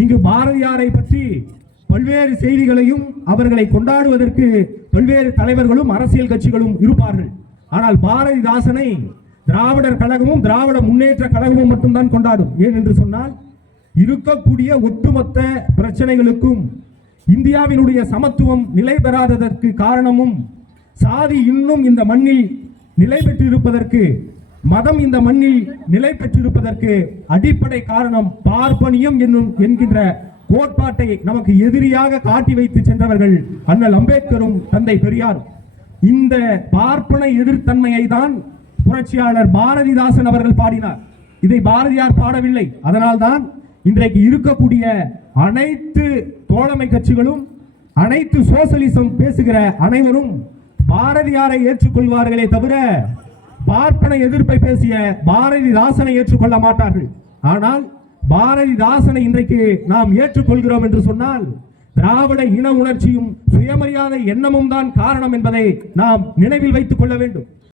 இங்கு பாரதியாரை பற்றி பல்வேறு செய்திகளையும் அவர்களை கொண்டாடுவதற்கு பல்வேறு தலைவர்களும் அரசியல் கட்சிகளும் இருப்பார்கள். ஆனால் பாரதிதாசனை திராவிடர் கழகமும் திராவிட முன்னேற்ற கழகமும் மட்டும்தான் கொண்டாடும். ஏன் என்று சொன்னால் இருக்கக்கூடிய ஒட்டுமொத்த பிரச்சனைகளுக்கும் இந்தியாவினுடைய சமத்துவம் நிலை பெறாததற்கு காரணமும் சாதி இன்னும் இந்த மண்ணில் நிலை பெற்றிருப்பதற்கு மதம் இந்த மண்ணில் நிலை பெற்றிருப்பதற்கு அடிப்படை காரணம் பார்ப்பனியம் என்னும் என்கின்ற கோட்பாட்டை நமக்கு எதிரியாக காட்டி வைத்து சென்றவர்கள் அண்ணல் அம்பேத்கரும் தந்தை பெரியாரும். இந்த பார்ப்பன எதிர்த்தன்மையை தான் புரட்சியாளர் பாரதிதாசன் அவர்கள் பாடினார். இதை பாரதியார் பாடவில்லை. அதனால்தான் இன்றைக்கு இருக்கக்கூடிய அனைத்து தோழமை கட்சிகளும் அனைத்து சோசலிசம் பேசுகிற அனைவரும் பாரதியாரை ஏற்றுக்கொள்வார்களே தவிர பார்ப்பன எதிர்ப்பை பேசிய பாரதிதாசனை ஏற்றுக்கொள்ள மாட்டார்கள். ஆனால் பாரதிதாசனை இன்றைக்கு நாம் ஏற்றுக்கொள்கிறோம் என்று சொன்னால் திராவிட இன உணர்ச்சியும் சுயமரியாதை எண்ணமும் தான் காரணம் என்பதை நாம் நினைவில் வைத்துக் கொள்ள வேண்டும்.